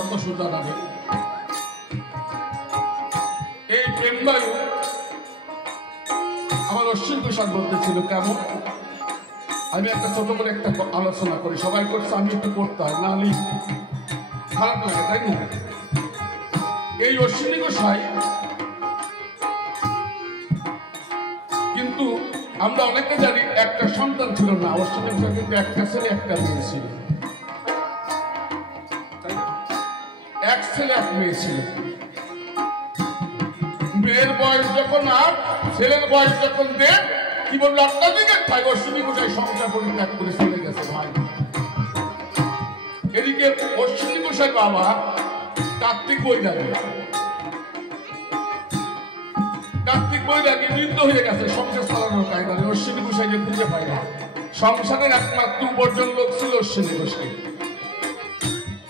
অত সোজা লাগে। এই প্রেম বায়ু আমার অশ্বিন প্রসাদ বলতেছিল কেমন। আমি একটা ছোট করে একটা আলোচনা করি, সবাই করছে আমি একটু করতে হয়, না হলে খারাপ লাগে, তাই না? এই অশ্বিনী গোসাই কিন্তু আমরা অনেকে জানি একটা সন্তান ছিল না, অশ্বিনী গোসাই কিন্তু একটা ছেলে একটা মেয়ে ছিল, এক ছেলে এক মেয়ে ছিল। মেয়ের বয়স যখন ৮, ছেলের বয়স যখন ১.৫, কি বললো আপনাদিকে তাই অশ্বিনী গোসাই সংসার পরিত্যাগ করে চলে গেছে ভাই। এদিকে অশ্বিনী গোসাই বাবা কার্তিক বৈরাগী বৃদ্ধ হয়ে গেছে, সংসার চালানোর কায়দা নেই। অশ্বিনী গোসাই যে খুঁজে পায় না, সংসারের একমাত্র উপার্জন লোক ছিল অশ্বিনী গোসাই।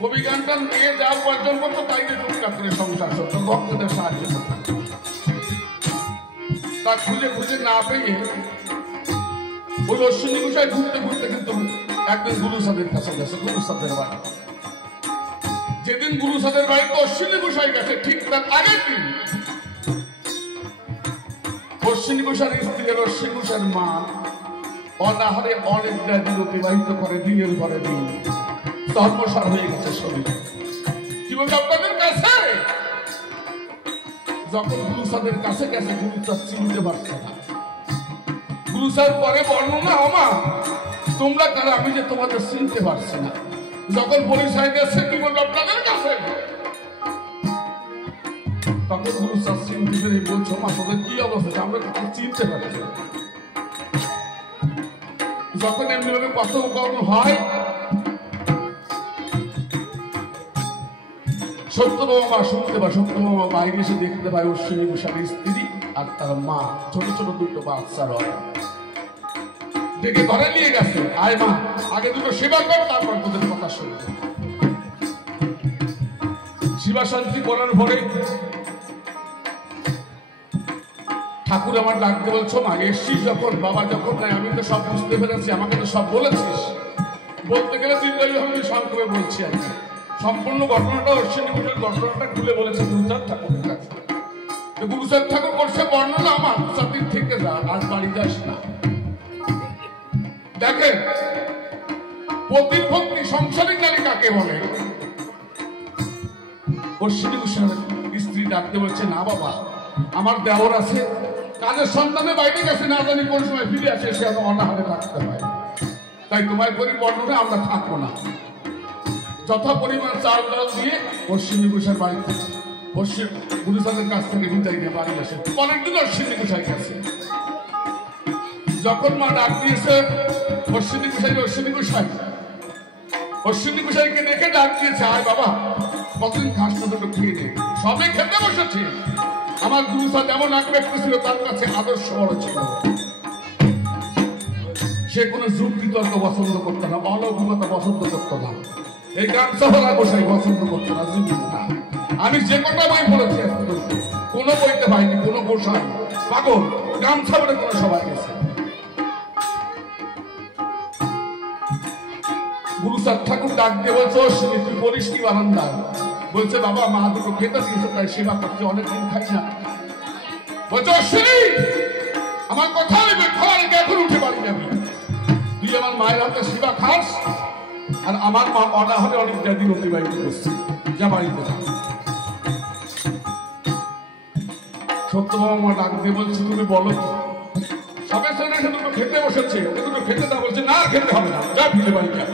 কবি গানটা নিয়ে যা উপার্জন করতো তাই যে টুকটাক করে সংসার চলতো, ভক্তদের সাহায্য করতো। তা খুঁজে খুঁজে না পেয়ে ওই অশ্বিনী গোসাই ঘুরতে ঘুরতে কিন্তু একদিন গুরুসাদের কাছে গেছে, গুরুসাদের বাড়ি। যেদিন গুরুসাদের বাড়িতে অশ্বিনী গোসাই গেছে ঠিক তার আগের দিন অশ্বিনী গোসাইয়ের স্ত্রী অশ্বিনী গোসাইয়ের মা অনাহারে অনেক দিন অতিবাহিত করে, দিনের পরে দিন ধর্মসার হয়ে গেছে শরীর। কি বলছে আপনাদের কাছে? যখন গুরুসাদের কাছে গেছে গুরুসাদ চিনতে পারছে না। গুরুসাদ পরে বর্ণনা, আমা তোমরা কারা, আমি যে তোমাদের চিনতে পারছি না। যখন পরিচয় গেছে কি বলবো আপনাদের কাছে, তখন গুরুসাদ চিনতে পেরে বলছো মা তোদের কি অবস্থা, আমরা চিনতে পারছি। যখন এমনি ভাবে কথোপকথন হয়, সত্যবাবা শুনতে পায়, সত্যবাবা বাইরে এসে দেখতে পায় অশ্বিনী গোসাইয়ের স্ত্রী আর তার মা ছোট ছোট দুটো বাচ্চা রয়, ডেকে ঘরে নিয়ে গেছে। আয় মা, আগে দুটো সেবা কর, তারপর তোদের কথা শুনবে। সেবা শান্তি করার পরে ঠাকুর আমার ডাকতে বলছো মা এসছিস যখন, বাবা যখন নাই আমি তো সব বুঝতে পেরেছি, আমাকে তো সব বলেছিস। বলতে গেলে আমি সংক্ষেপে বলছি আর কি। সম্পূর্ণ ঘটনাটা অশ্বিনী গোসাইয়ের ঘটনাটা খুলে বলেছে গুরুচাঁদ ঠাকুরের কাছে। গুরুচাঁদ ঠাকুর করছে বর্ণনা, আমার চাঁদির থেকে যা আর বাড়ি যাস না। দেখেন প্রতিভক্তি সংসারিক নারী কাকে বলে। অশ্বিনী গোসাইয়ের স্ত্রী ডাকতে বলছে না বাবা, আমার দেওর আছে, কাজের সন্তানে বাইরে গেছে, না জানি কোন সময় ফিরে আসে, সে আমার অনাহারে থাকতে হয়, তাই তোমায় করি বর্ণনা আমরা থাকবো না। যথা পরিমাণ চাল ডাল দিয়ে অশ্বিনী গোসাইয়ের বাড়িতে গুরুচাঁদের কাছ থেকে বিদায় নিয়ে বাড়ি আসে। অনেকদিন অশ্বিনী গোসাই গেছে। যখন মা ডাক দিয়েছে অশ্বিনী গোসাইকে দেখে ডাক দিয়েছে, আয় বাবা কতদিন খাস না দুটো খেয়ে নে। সবে খেতে বসেছে। আমার গুরুচাঁদ এমন এক ব্যক্তি ছিল, তার কাছে আদর্শ বড় ছিল। সে কোনো যুক্তি তর্ক পছন্দ করতো না, অলৌকিকতা পছন্দ করতো না, এই গামছাওয়ালা গোসাই পছন্দ করতো না, জীবিত না। আমি যে কটা বই পড়েছি কোনো বইতে পাইনি কোনো গোসাই পাগল গামছা পরে কোনো সবাই গেছে। গুরুচাঁদ ঠাকুর ডাক দিয়ে বলছে অশ্বিনী তুই বলিস কি বারান্দায়? বলছে বাবা মা দুটো খেতে দিয়েছে, তাই সেবা করছে, অনেকদিন খাই না। বলছে অশ্বিনী আমার কথা নেবে, খাওয়ার এখন উঠে পারি যাবি, তুই আমার মায়ের হাতে সেবা খাস, আর আমার মা অনাহারে অনেক দিন অতিবাহিত করছে, যা বাড়িতে যা। সত্যবাবা মা ডাক দিয়ে বলছে তুমি বলো, সবে ছেলে দুটো খেতে বসেছে, ওকে দুটো খেতে না, বলছে না খেতে হবে না, যা ফিরে বাড়ি যা,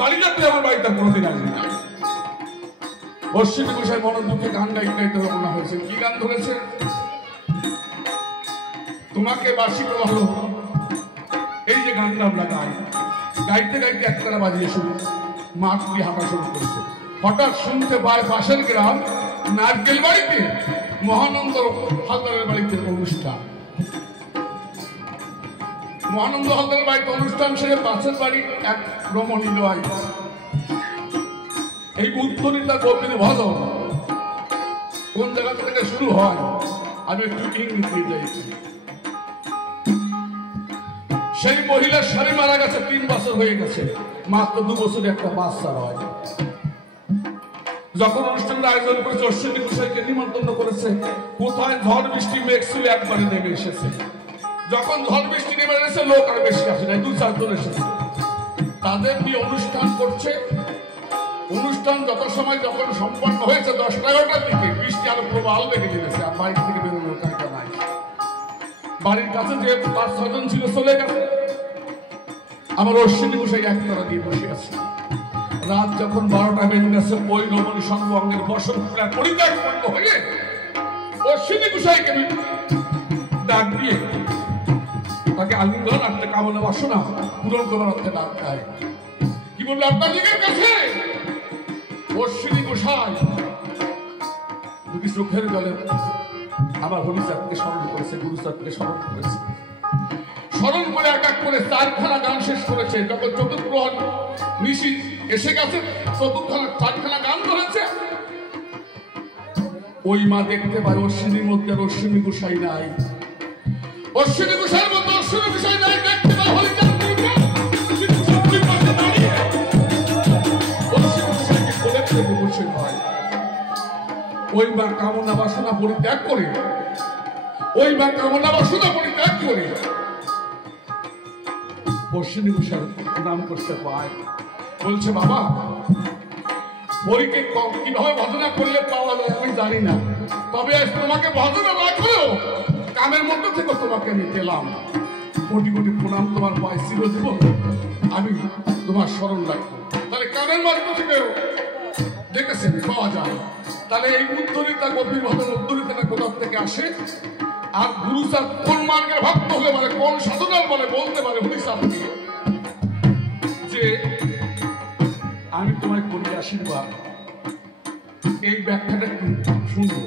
বাড়ি যাতে আমার বাড়িতে কোনোদিন আসবি না। অশ্বিনী গোসাই মনের দুঃখে গান গাইতে রওনা হয়েছে। কি গান ধরেছে? তোমাকে বাসিব ভালো, এই যে গানটা আমরা গাই, গাইতে গাইতে একতারা বাজিয়ে শুরু, মাঠ দিয়ে হাঁটা শুরু করেছে। হঠাৎ শুনতে পায় পাশের গ্রাম নারকেল বাড়িতে মহানন্দ হালদারের বাড়িতে অনুষ্ঠান। মহানন্দ হালদারের বাড়িতে অনুষ্ঠান সেরে পাশের বাড়ি এক রমণী লয়, এই উত্তরিতা গোপীর ভজন কোন জায়গা থেকে শুরু হয় আমি একটু ইঙ্গিত দিয়ে যাই। সেই মহিলার স্বামী মারা গেছে, 3 বছর হয়ে গেছে, মাত্র 2 বছরে একটা বাচ্চা হয়। যখন অনুষ্ঠানের আয়োজন করেছে অশ্বিনী গোসাইকে নিমন্ত্রণ করেছে, কোথায় ঝড় বৃষ্টি মেঘ ছিল একবারে নেমে এসেছে। যখন ঝড় বৃষ্টি নেমে এসেছে লোক আর বেশি আসে নাই, 2-4 জন এসেছে। তাদের নিয়ে অনুষ্ঠান করছে। অনুষ্ঠান যত সময় যখন সম্পন্ন হয়েছে 10-11টার দিকে বৃষ্টি আরো প্রবল বেগে দিয়েছে, আর বাড়ি থেকে বেরোনোর জায়গা নাই। বাড়ির কাছে যে 5-6 জন ছিল চলে গেছে। আমার অশ্বিনী গোসাই একতারা দিয়ে বসে আছে। রাত যখন 12টা বেজে গেছে, ওই রমণী সর্বাঙ্গের বসন প্রায় পরিত্যাগ হয়ে অশ্বিনী গোসাইকে ডাক দিয়ে তাকে আলিঙ্গন আর কামনা বাসনা পূরণ করার অর্থে ডাক দেয়। কি বললো আপনার দিকের কাছে? অশ্বিনী গোসাই দুটি চোখের জলে আমার হরিচাঁদকে স্মরণ করেছে, গুরুচাঁদকে স্মরণ করেছে। স্মরণ করে এক এক করে 4খানা গান শেষ করেছে। যখন চতুর্প্রহর নিশি এসে গেছে, 4খানা গান ধরেছে। ওই মা দেখতে পায় অশ্বিনীর মধ্যে আর অশ্বিনী গোসাই নাই। অশ্বিনী গোসাইয়ের মধ্যে অশ্বিনী গোসাই নাই, দেখতে পায় হরিচাঁদ বসে হয়। ওই মা কামনা বাসনা পরিত্যাগ করে, ওই মা কামনা বাসনা পরিত্যাগ করে অশ্বিনী গোসাই নাম করতে পায়। বলছে বাবা, হরিকে কিভাবে ভজনা করলে পাওয়া যায় আমি জানি না, তবে আজ তোমাকে ভজনা না করেও কামের মধ্যে থেকে তোমাকে আমি পেলাম। কোটি কোটি প্রণাম তোমার পায়ে, চিরজীবন আমি তোমার স্মরণ রাখবো। তাহলে কামের মধ্যে থেকেও দেখেছেন পাওয়া যায়। তাহলে এই উদ্ধরিতা গভীর ভজন উদ্ধরিতাটা কোথা থেকে আসে? আর গুরুচাঁদ কোন মার্গের ভক্ত হলে পারে, কোন সাধনার বলে বলতে পারে হরিচাঁদ যে আমি তোমায় করি আশীর্বাদ? এই ব্যাখ্যাটা একটু শুনবো।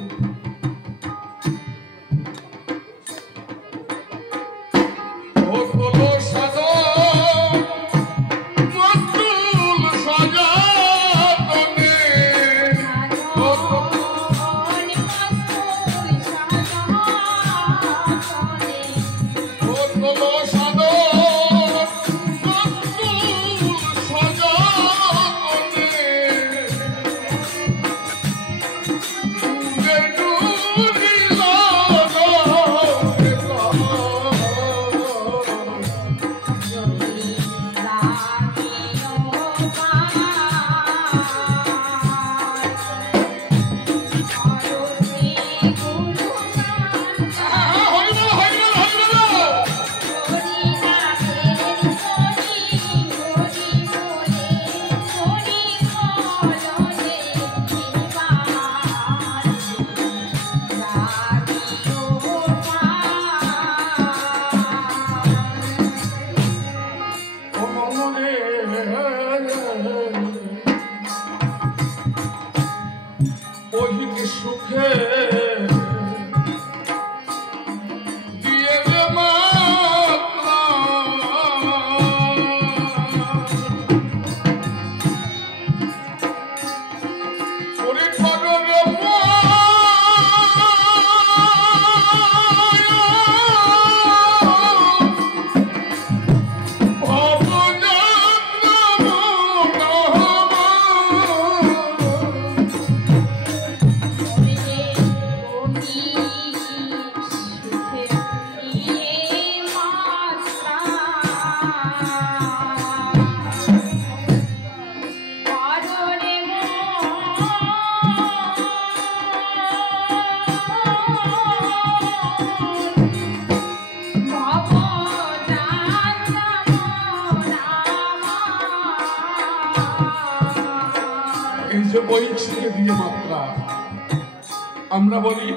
আমরা বলি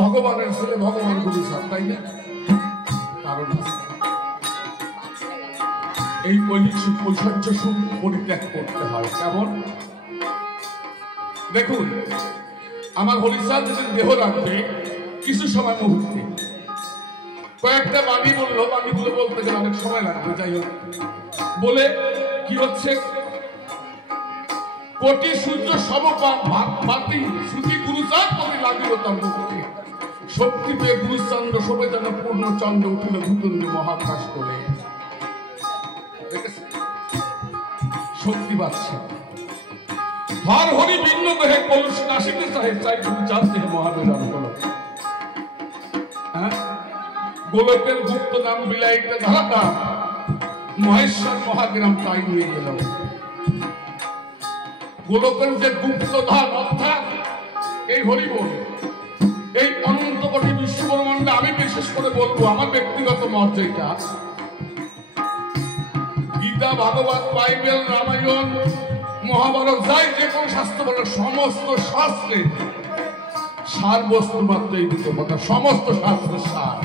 ভগবানের ছেলে ভগবান গুরুচাঁদ, তাই না? কারণ এই ঐশ্বর্য সুখ পরিত্যাগ করতে হয়। কেমন? দেখুন, আমার হরিচাঁদ যেদিন দেহ রাখবে কিছু সময় মুহূর্তে কয়েকটা বাণী বললো, বাণীগুলো বলতে গেলে অনেক সময় লাগবে। যাই হোক, বলে কি হচ্ছে, কোটি সূর্য সমপাতি শ্রুতি গুরুচাঁদ কবি লাগিল তার মুখে, শক্তি পেয়ে গুরুচন্দ্র শোভে যেন পূর্ণচন্দ্র উঠিল ভূতুণ্ড মহাকাশ করে। শক্তি পাচ্ছে, হর হরি ভিন্ন দেহে কলুষ নাসিতে চাহে চাই তুমি জানতে মহাবীরান হলো গোলকের গুপ্ত নাম বিলাইতে ধারাটা মহেশ্বর মহাগ্রাম তাই নিয়ে গেল গোলকের যে গুপ্ত ধাম অর্থাৎ এই হরিবোল এই অনন্ত কোটি বিশ্বব্রহ্মাণ্ডে আমি বিশেষ করে বলবো আমার ব্যক্তিগত মত যেটা গীতা ভাগবত বাইবেল রামায়ণ মহাভারত যাই যে কোনো শাস্ত্র বলে সমস্ত শাস্ত্রে সার বস্তু মাত্র এই দুটো কথা সমস্ত শাস্ত্রের সার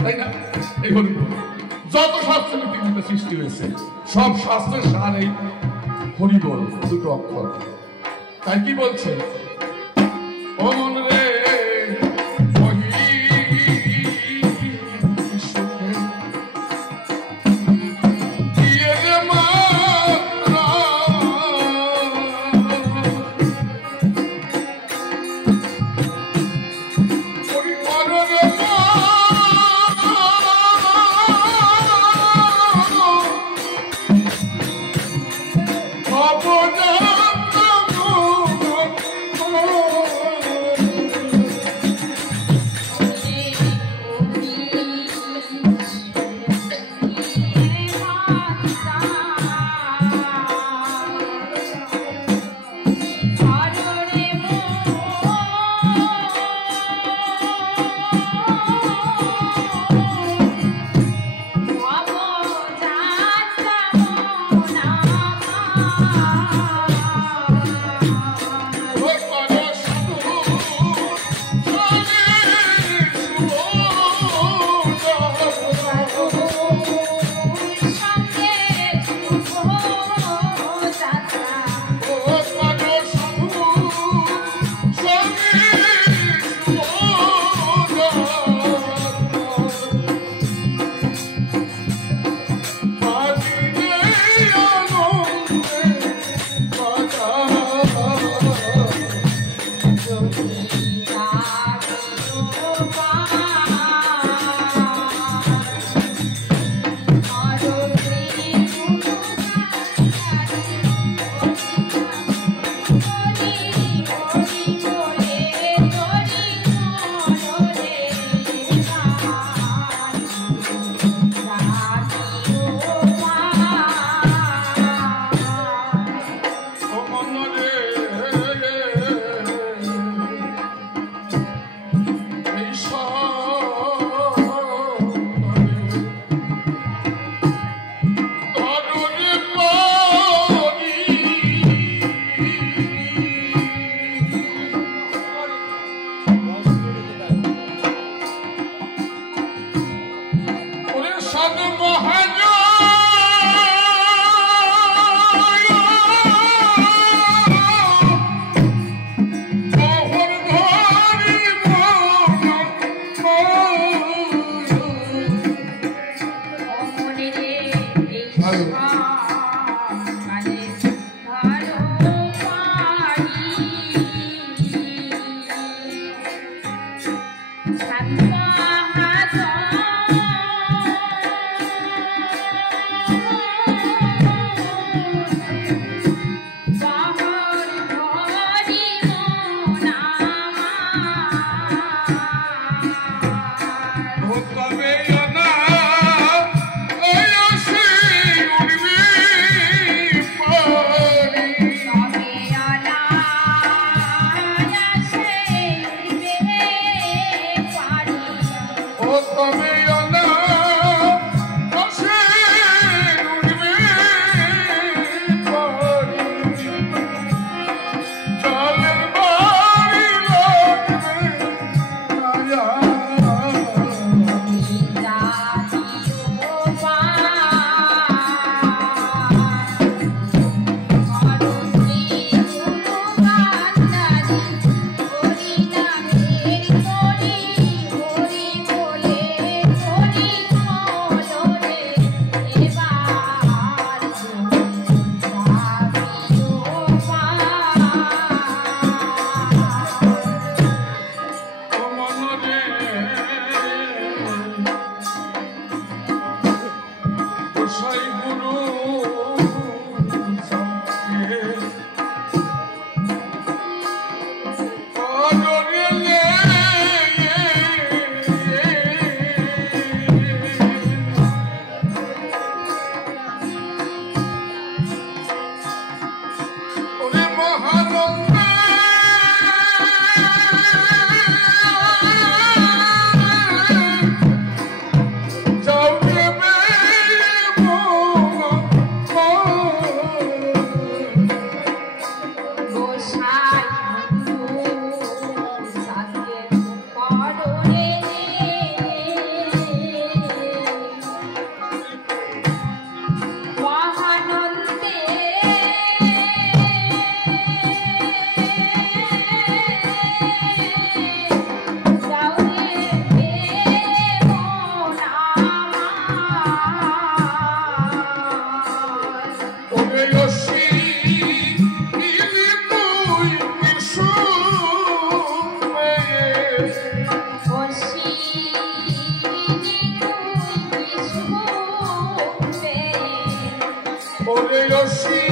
তাই না এই হরিবোল যত শাস্ত্র পৃথিবীতে সৃষ্টি হয়েছে সব শাস্ত্রের সার এই হরিবোল দুটো অক্ষর তাই কি বলছে ও মন রে বয়সী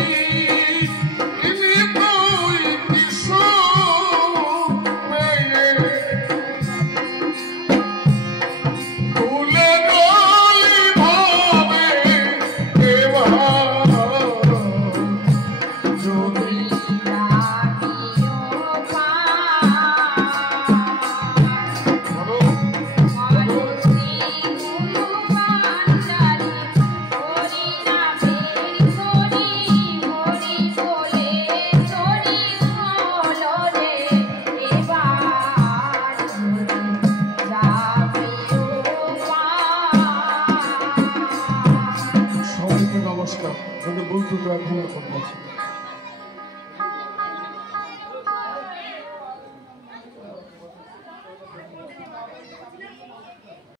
নমস্কার, বলতে প্রার্থনা করতেছি।